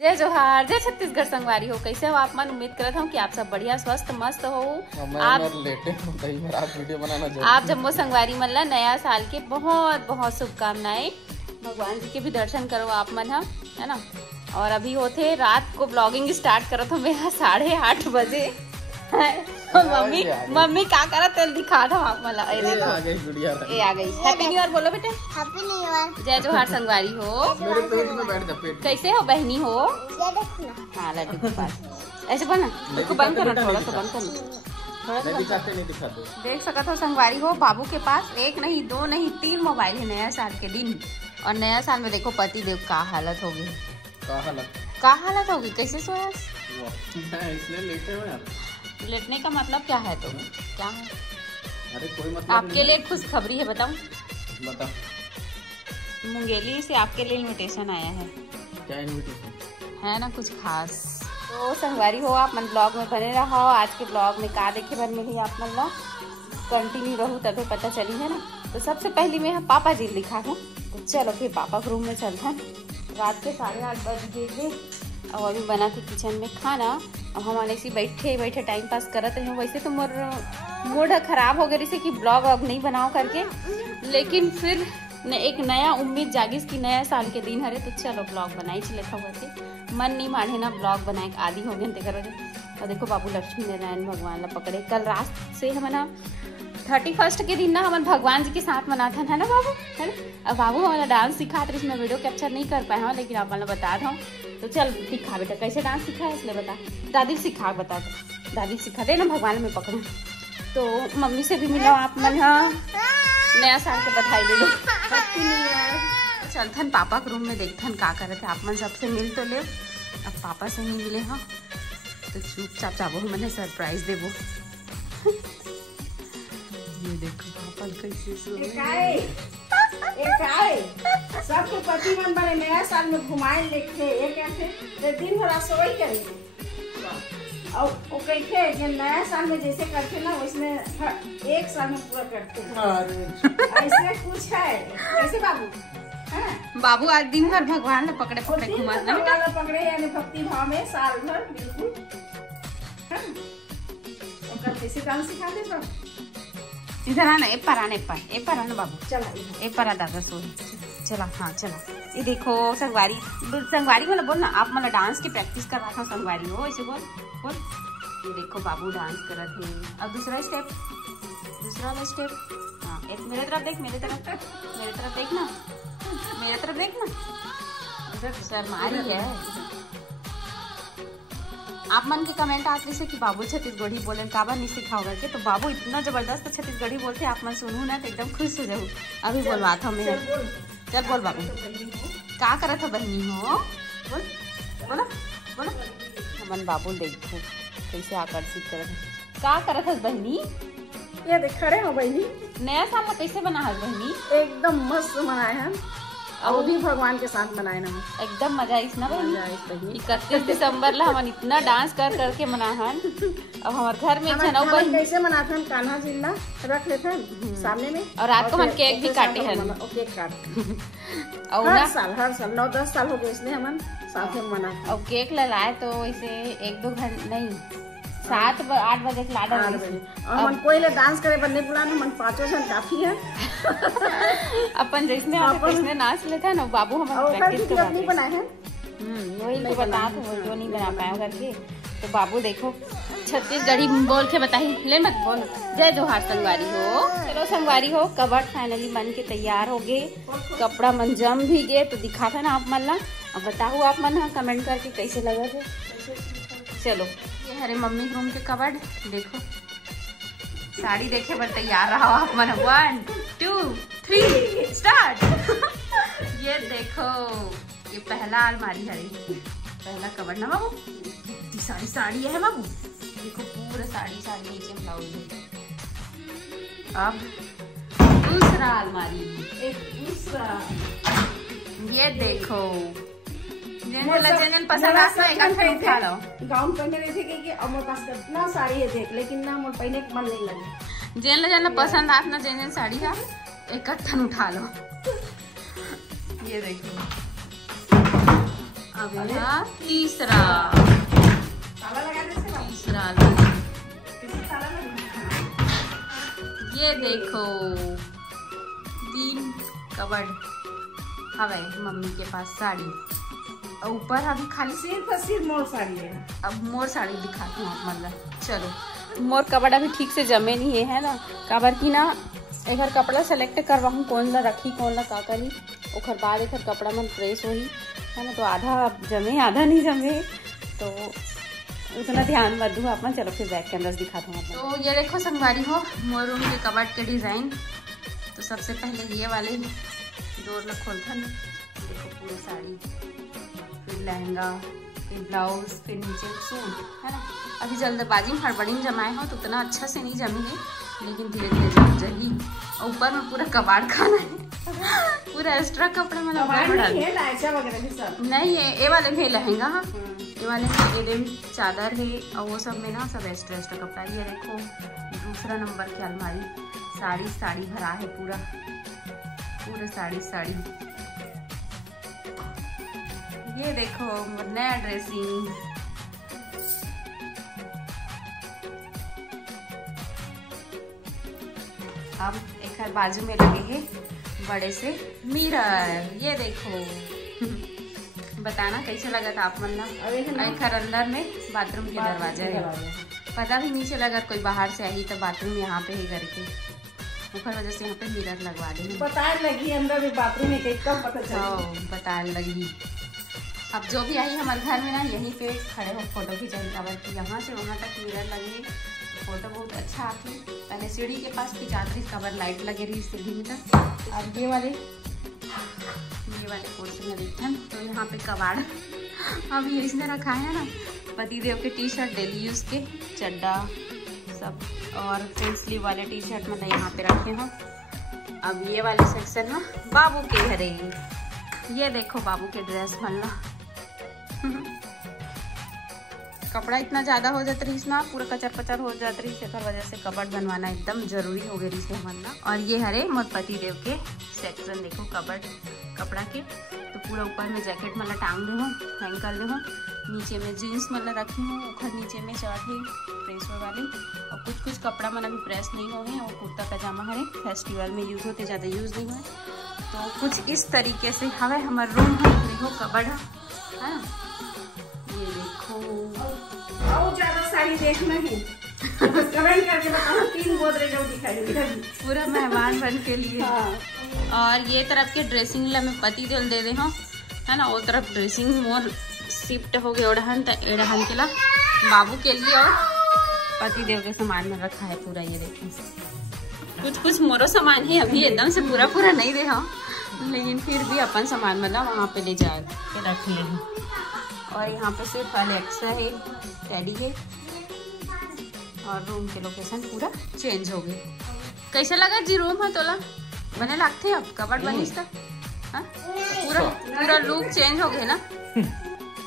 जय जोहार, जय छत्तीसगढ़ संगवारी हो। कैसे हो आप मन? उम्मीद करता हूँ कि आप सब बढ़िया स्वस्थ मस्त हो। आप जम्मो संगवारी मन ला नया साल के बहुत बहुत शुभकामनाएं। भगवान जी के भी दर्शन करो आप मन, है ना। और अभी होते रात को ब्लॉगिंग स्टार्ट करो तो मेरा 8:30 बजे मम्मी क्या करा तेल दिखा था आप मला। ये आ गई। हैप्पी न्यू ईयर बोलो बेटे। Happy new year. जय जोहार संगवारी हो। मेरे पेट में बैठ जा पेट। कैसे हो बहनी हो? हाँ लड्डू के पास ऐसे बोलना, उसको बंद करो, थोड़ा सा बंद करो। नहीं दिखाते। देख सकते हो संगवारी हो, बाबू के पास एक नहीं दो नहीं 3 मोबाइल है नया साल के दिन। और नया साल में देखो पति देव का हालत होगी। का हालत होगी? कैसे सोया? इसलिए लेटे हो यार। लेटने का मतलब क्या है? तो क्या है? अरे कोई मतलब आपके लिए खुशखबरी है, बताऊं? बता। मुंगेली से आपके लिए इनविटेशन आया है। क्या इनविटेशन है ना कुछ खास? तो संगवारी हो आप मन ब्लॉग में बने रहो। आज के ब्लॉग में का देखे भर मिली आप मन लो कंटिन्यू रहूँ तभी पता चली, है ना। तो सबसे पहली मैं पापा जी लिखा हूँ, तो चलो फिर पापा के रूम में चलते हैं। रात के 8:30 बज गए और अभी बना के किचन में खाना। अब हम ऐसे बैठे बैठे टाइम पास करते रहे। वैसे तो मोर मूड खराब हो गया जैसे कि ब्लॉग अब नहीं बनाओ करके, लेकिन फिर एक नया उम्मीद जागिस की नया साल के दिन हरे तो चलो ब्लॉग बनाई चले था। वैसे मन नहीं माने ना ब्लॉग बनाए आदि हो गए करो। और देखो बाबू लक्ष्मी नारायण भगवान ला पकड़े। कल रात से हम ना 31 के दिन ना हम भगवान जी के साथ मनाते है ना बाबू, है ना। अब बाबू हमारा डांस सिखा तो इसमें वीडियो कैप्चर नहीं कर पाए, लेकिन आप मतलब बता दूँ तो चल दिखा बेटा कैसे डांस सिखा है, इसलिए बता। दादी सिखा बता दो, दादी सिखा दे ना भगवान में पकड़ो। तो मम्मी से भी मिलो आप मन, हाँ नया साल के बधाई ले लो। चलथन पापा के रूम में देखथन का करे थे आप मन। सबसे मिल तो ले, अब पापा से नहीं मिले हाँ तो चुपचाप जाबो मैंने सरप्राइज देबो। ये देखो पापा कैसे सबके पति मन बड़े नया साल में घुमाए लेके एक ऐसे दिन भर सोई करेंगे और वो कहते कि नया साल में जैसे करते ना वैसे एक साल में पूरा करते हैं। ऐसे कुछ है कैसे बाबू? बाबू आज दिन भर भगवान ने पकड़े पकड़े घुमा पकड़े यानी भक्ति भाव में साल भर बिल्कुल। कैसे डांस सिखाते सब? इधर आना, ए पर आना बाबू। चला ए पर आ दादा सो चला। हाँ चला। ये देखो संगवारी मतलब बोल ना आप मतलब डांस की प्रैक्टिस कर रहा था संगवारी हो, ऐसे बोल। ये देखो बाबू डांस कर रहे थे। अब दूसरा स्टेप। हाँ एक मेरे तरफ देख, मेरे तरफ देखना, मेरे तरफ देखना। शर्मा रही है। आप मन के कमेंट आते से कि बाबू छत्तीसगढ़ी बोले काबर नहीं सिखाओ करके, तो बाबू इतना जबरदस्त छत्तीसगढ़ी बोलते आप मन सुनू ना तो एकदम खुश हो जाऊँ। अभी बोलवा था मैं। चल बोल बाबू क्या करा था बहनी हो? बोल बोला बोला। हमन बाबू देखो कैसे आकर्षित कर क्या करा था बहनी। ये देख रहे हो बहनी नया साल में कैसे बना है बहनी? एकदम मस्त मनाए हैं और वो भी भगवान के साथ मनाए ना। एकदम मजा आई ना बहनी। 31 दिसंबर ला हम इतना डांस कर करके मनाहन। अब हमारे घर में कैसे मनाते हैं कान्हा जी ला रख लेते हैं सामने में और रात को हम केक भी काटे हैं। केक काट और हर साल 9-10 साल हो गए इसलिए हम साथ में मना। और केक लाए तो वैसे 1-2 घंटे नहीं 7-8 बजे के लाडा और कोई ले डांस करे बनने बुलाने मन 5 जन काफी है। अपन जिसने नाच लेता है ना बाबू हमारे प्रैक्टिस करवाते बनाए हैं। वही तो बता तो जो नहीं बना पाया करके। तो बाबू देखो छत्तीसगढ़ी बोल के बताई ले मत बोल। जय जोहार संगवारी हो। चलो संगवारी हो कबर्ड फाइनली बन के तैयार हो गए, कपड़ा मन जम भी गए तो दिखा था ना आप मन ला। अब बताओ आप मन कमेंट करके कैसे लगा थे। चलो ये हरे मम्मी रूम के कबर्ड देखो। साड़ी देखे पर तैयार रहा आप मन। 1 2 3 स्टार्ट। ये देखो ये पहला अलमारी है, पहला कबर्ड ना बाबू। कितनी साड़ी है बाबू। देखो पूरा साड़ी नीचे ब्लाउज है। अब दूसरा अलमारी, एक दूसरा ये देखो जन पसंद आता है उठा लो। गाउन पहने रहे थे कि अब मेरे पास कितना साड़ी है देख, लेकिन ना मोर पहने मन नहीं लगे। जन पसंद आता जन साड़ी है इकट्ठन उठा लो। ये देखो अब यहाँ तीसरा ताला लगा दे से बाबू। तीसरा अलमारी। किसी ताला लगा। ये देखो 3 कबर्ड हवे मम्मी के पास साड़ी और ऊपर अभी खाली सिर्फ मोर साड़ी है। अब मोर साड़ी दिखाती हूँ मतलब। चलो मोर कपड़ा भी ठीक से जमे नहीं है ना काबर की ना एक कपड़ा सेलेक्ट करवाऊँ कौन ला रखी कौन ला का करी ओकर बाद एक कपड़ा मन प्रेस होही है ना तो आधा जमे आधा नहीं जमे तो उतना ध्यान मत दूँ अपन। चलो फिर बैक कैमरा दिखाता हूँ। तो ये देखो संगवारी हो मोर रूम के कबर्ड के डिज़ाइन। तो सबसे पहले ये वाले डोर ला खोलता ना देखो पूरी साड़ी फिर लहंगा फिर ब्लाउज फिर नीचे सूट है ना। अभी जल्दबाजी में हड़बड़ी में जमाए हो तो उतना अच्छा से नहीं जमी है लेकिन धीरे धीरे जम जाएगी। और ऊपर में पूरा कबाड़ खाना है पूरा एक्स्ट्रा कपड़ा मतलब नहीं है। ये वाले में लहंगा ये वाले में ये चादर है और वो सब में ना सब एक्स्ट्रा एक्स्ट्रा कपड़ा। ये देखो दूसरा नंबर की अलमारी साड़ी भरा है पूरा साड़ी। ये देखो नया ड्रेसिंग। अब एक बाजू में लगे हैं बड़े से मिरर। ये देखो बताना कैसे लगा था आप मन ना। एक अंदर में बाथरूम के दरवाजा है पता भी नहीं चला अगर कोई बाहर से आई तो बाथरूम यहाँ पे ही करके ऊपर वजह से यहाँ पे मिरर लगवा देंगे। बताए लगी अंदर भी बाथरूम में कब पता चला बताए लगी। अब जो भी आई हमारे घर में ना यहीं पे खड़े हो फोटो खिंचाई काबर यहाँ से वहाँ तक मिरर लगे फोटो बहुत अच्छा आती। पहले सीढ़ी के पास खिंचाती कवर लाइट लगे रही सीढ़ी में तक। अब ये वाले पोर्शन में देखते हैं तो यहाँ पे कबाड़ अब ये इसने रखा है ना पतिदेव के टी शर्ट डेली यूज़ के चड्डा सब और फुल स्लीव वाले टी शर्ट मतलब यहाँ पे रखे हैं। अब ये वाले सेक्शन ना बाबू के घरे ये देखो बाबू के ड्रेस बनना कपड़ा इतना ज़्यादा हो जाता रही ना पूरा कचर पचर हो जाता रही इस वजह से कबर्ड बनवाना एकदम जरूरी हो गई से बनना। और ये हरे मोर पति देव के सेक्शन देखो कबर्ड कपड़ा के तो पूरा ऊपर में जैकेट मतलब टांग दे हूँ हैंग कर ले हूँ नीचे में जीन्स मतलब रखी हूँ उखर नीचे में शर्ट है प्रेस वाली और कुछ कपड़ा मतलब अभी प्रेस नहीं हुए हैं और कुर्ता पजामा है फेस्टिवल में यूज़ होते ज़्यादा यूज़ नहीं हुए। तो कुछ इस तरीके से हवे हमारा रूम है देखो कबर्ड है ना। ये देखो और ज्यादा साड़ी देखना ही कमेंट करके बताओ 3 गोदरेज जो दिखाई पूरा मेहमान बन के लिए। और ये तरफ के ड्रेसिंग ला मैं पति दिल दे दे हूँ है ना वो तरफ ड्रेसिंग मोर शिफ्ट हो गए ओढ़हन तो एढ़हन के ला बाबू के लिए और पति देव के सामान में रखा है पूरा। ये देखो कुछ मोरो सामान है अभी एकदम से पूरा नहीं दे लेकिन फिर भी अपन सामान मतलब वहाँ पे ले जा के रख ले। और यहाँ पे सिर्फ अलेक्सा है टेडी है और रूम के लोकेशन पूरा चेंज हो गए। कैसा लगा जी रूम है तोला बने लगते अब कबर्ड बनीस तक पूरा लुक चेंज हो गए ना।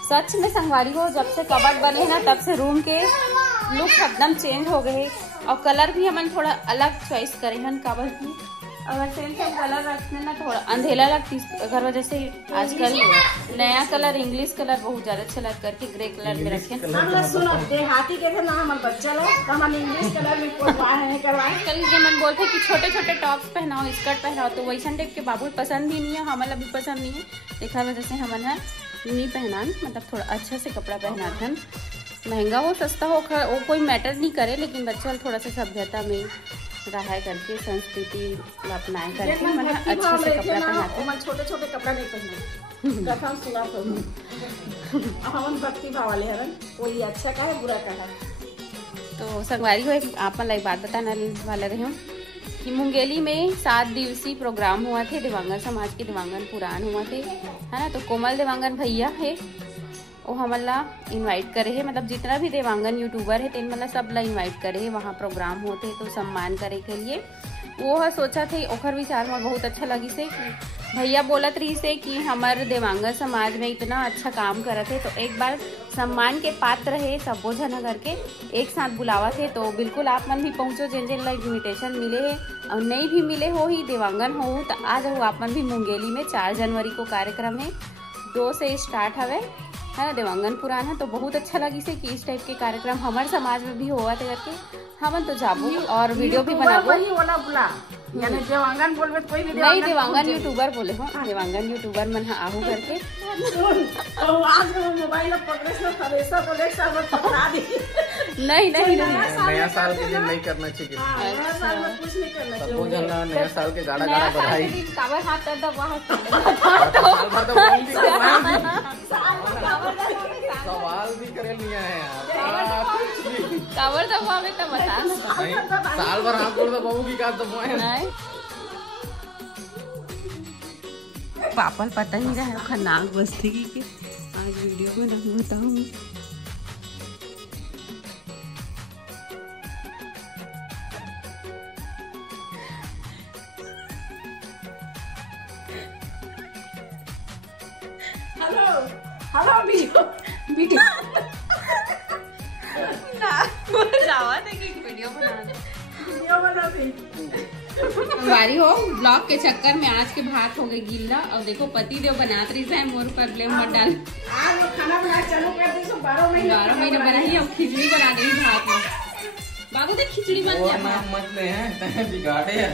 सच में संगवारी हो जब से कबर्ड बने ना तब से रूम के लुक एकदम चेंज हो गए और कलर भी हमन थोड़ा अलग चॉइस करे हैं काबर की अगर सेम कलर रखने ना थोड़ा अंधेला लगती अगर वजह से आजकल नया कलर इंग्लिश कलर बहुत ज्यादा अच्छा लग करके ग्रे कलर में रखे। सुनो देहाती के थे ना हमारे बच्चा लोग तो हम इंग्लिश कलर में करवाए कल के मन बोलते कि छोटे छोटे टॉप्स पहनाओ स्कर्ट पहनाओ तो वैसा टाइप के बाबू पसंद भी नहीं है हमारा भी पसंद नहीं है देखा वजह से हमन नहीं पहनान मतलब थोड़ा अच्छा से कपड़ा पहनाथन महंगा हो सस्ता हो वो कोई मैटर नहीं करे लेकिन बच्चा थोड़ा सा सभ्यता में रहा करके संस्कृति अपनाए करके मतलब अच्छे से कपड़ा पहनाते छोटे छोटे कपड़ा नहीं पहने हम भक्ति भाव वाले हरन कोई अच्छा का है बुरा का है। तो संगवारी को आप एक बात बताने वाले रहे हूँ कि मुंगेली में 7 दिवसीय प्रोग्राम हुआ थे देवांगन समाज के देवांगन पुराण हुआ थे है ना। तो कोमल देवांगन भैया है वो हमला इनवाइट करे है मतलब जितना भी देवांगन यूट्यूबर है तेन मतलब सब ला इनवाइट करे है वहाँ प्रोग्राम होते तो सम्मान करे के लिए वो सोचा थे ओखर विचार में बहुत अच्छा लगी से कि भैया बोलत रही से कि हमारे देवांगन समाज में इतना अच्छा काम करत है तो एक बार सम्मान के पात्र है सबो जन करके एक साथ बुलावा थे तो बिल्कुल आप मन भी पहुँचो जिन जिन ला इन्विटेशन मिले है और नहीं भी मिले हो ही देवांगन हो तो आ जाओ आप मन भी मुंगेली में 4 जनवरी को कार्यक्रम है 2 से स्टार्ट हवे है ना, देवांगन पुराण है। तो बहुत अच्छा लगी से कि इस टाइप के कार्यक्रम हमारे समाज में भी हुआ थे करके हम तो जाबू और वीडियो भी बनाबो। वही वाला बुला यानी देवांगन बोलबे तो कोई भी नहीं, देवांगन यूट्यूबर बोले हो, देवांगन यूट्यूबर मन आहू करके तो आज मोबाइल पकड़े से थरेसा तो लेट सब पकड़ा दी। नहीं नहीं नया साल के दिन नहीं करना चाहिए। नया साल में कुछ नहीं करना चाहिए। सबको जानना नया साल के गाड़ा नया गाड़ा साल बधाई। के दिन काबर हाथ कर दबा साल भर तो बोल सवाल भी करे लिया है यार। काबर दबावे तो बता नहीं, साल भर हाथ जोड़ बहू की का दबाए नहीं। पापा पता ही रहा है खन्नाक बस्ती की के आज वीडियो में नहीं बताऊंगी। हेलो हेलो वीडियो ना जावा थे कि वीडियो बना दे। वीडियो बना दी। हमारी हो ब्लॉग के चक्कर में आज के भात हो गए गीला और देखो पति देव बनात रही है मोर पर ब्लेम मत डाल। आज वो खाना बना चालू कर दी सो 12 महीने बनाई अब खिचड़ी बना गई भात में। बाबू देख खिचड़ी बन और गया। नाम मत ले हैं तैं बिगाड़े है।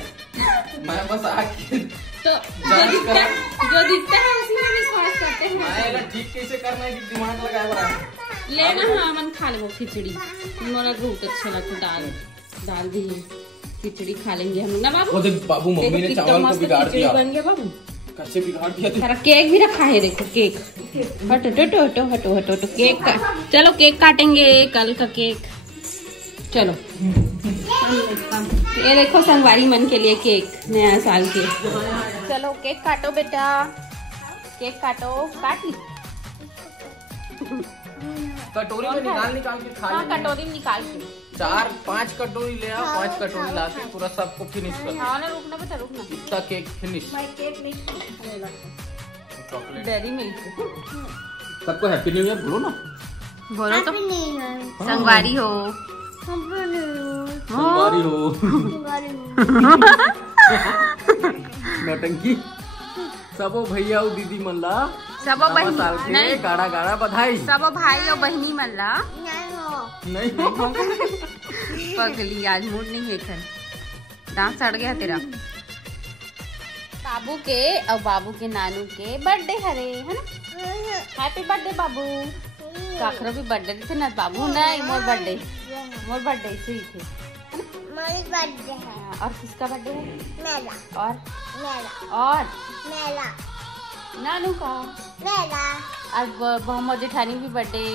मैं बस आके तो जो दिखता है उसी में विश्वास करते हैं। आएगा ठीक कैसे करना है कि दिमाग लगाए बड़ा लेना हाँ मन खा ले वो खिचड़ी मोरा बहुत अच्छा लगता। दाल भी खिचड़ी खा लेंगे हम ना बाबू। वो देख बाबू मम्मी ने चावल को बिगाड़ दिया। बन गया बाबू कैसे बिगाड़ दिया सारा केक भी रखा है देखो केक। हटो हटो हटो हटो हटो हटो केक का चलो केक काटेंगे कल का केक। चलो ये देखो संगवारी मन के लिए केक नया साल के। चलो केक काटो बेटा केक काटो काट ली। कटोरी में निकाल के खा हाँ लेंगे। कटोरी में निकाल के 4-5 कटोरी ले आओ। 5 कटोरी ला के पूरा सबको फिनिश कर दो। हाँ ना रुकना बेटा रुकना। इतना केक फिनिश। मैं केक नहीं खाने लगता। चॉकलेट डेयरी मिल्क सबको हैप्पी न्यू ईयर बोलो ना। बोलो तो संगवारी हो संगवारी हो नौटंकी सबो भैया और दीदी मन ला सबो नवा साल बहनी के नहीं गाड़ा गाड़ा बधाई। सबो भाई और बहनी मन ला नहीं पगली आज मूड नहीं है खैर दांत सड़ गया तेरा। बाबू के और बाबू के नानू के बर्थडे हरे है ना। हैप्पी बर्थडे बाबू। काकरो भी बर्थडे थे ना बाबू नहीं मोर बर्थडे से ही थे और किसका बर्थडे है और नानू का आज मोहम्मद जेठानी भी बर्थडे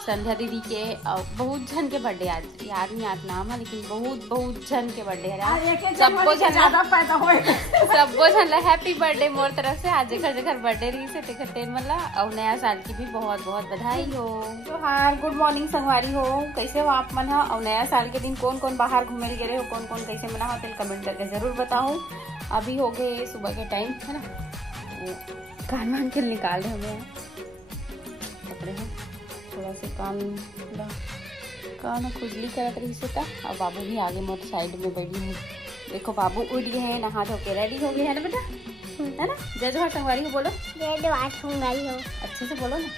संध्या दीदी के और बहुत जन के बर्थडे आज याद नहीं आता नाम है लेकिन बहुत जन के बर्थडे है। सबको ज्यादा पैदा होए सबको झन हैप्पी बर्थडे मोर तरफ से। आज जेकर बर्थडे रही से तेकर तेन मला और नया साल की भी बहुत बहुत बधाई हो। तो हाँ गुड मॉर्निंग संगवारी हो कैसे हो आप मन हो और नया साल के दिन कौन कौन बाहर घूमे गए हो कौन कौन कैसे मना हो तो कमेंट करके जरूर बताओ। अभी हो गए सुबह के टाइम है ना कान वान के निकाल रहे हमें कपड़े हैं थोड़ा से कान खुजली करत रही से था। और बाबू भी आगे मोटर साइड में बैठी है। देखो बाबू उठ गए हैं नहा धो के रेडी हो गए है ना बेटा है ना। जय जोहार संगवारी हो बोलो अच्छे से बोलो ना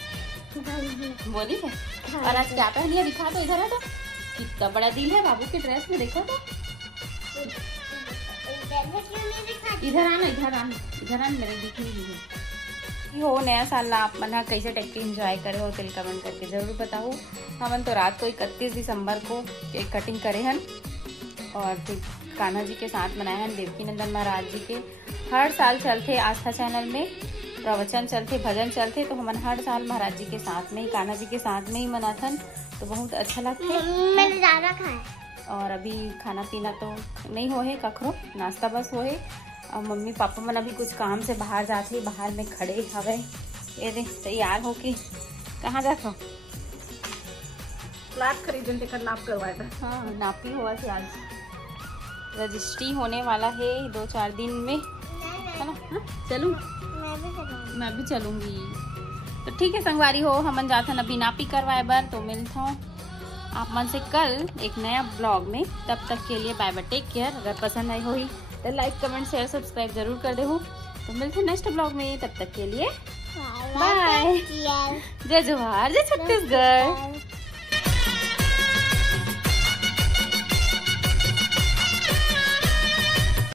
बोली है। और आज क्या पहनी है दिखा दो इधर है तो कितना बड़ा दिल है बाबू के ड्रेस में देखो तो। इधर आना मेरे दिख नहीं है हो नया साल ला आप मन कैसे टाइप के एंजॉय करे हो तिल कमेंट करके जरूर बताओ। हमन तो रात को 31 दिसंबर को केक कटिंग करे हन और फिर कान्हा जी के साथ मनाए हन। देवकी नंदन महाराज जी के हर साल चलते आस्था चैनल में प्रवचन चलते भजन चलते तो हमन हर साल महाराज जी के साथ में ही कान्हा जी के साथ में ही मनाथन तो बहुत अच्छा लगता है। और अभी खाना पीना तो नहीं हो है कखरो नाश्ता बस हो है और मम्मी पापा मन अभी कुछ काम से बाहर जाते बाहर में खड़े हवे। ये देख तैयार हो कि कहाँ जाते हो प्लाट खरीदने टिकट नाप करवाया था। हाँ नापी हुआ थी आज रजिस्ट्री होने वाला है 2-4 दिन में है ना। हाँ चलूँ मैं भी चलूँगी तो ठीक है संगवारी हो हमन जाते अभी नापी करवाए बार तो मिलता हूँ आप मन से कल एक नया ब्लॉग में। तब तक के लिए बाय बाय टेक केयर। अगर पसंद आई हो तो लाइक कमेंट शेयर सब्सक्राइब जरूर कर दे हो तो मिलते हैं नेक्स्ट ब्लॉग में। तब तक के लिए बाय। जय जोहार, जय छत्तीसगढ़।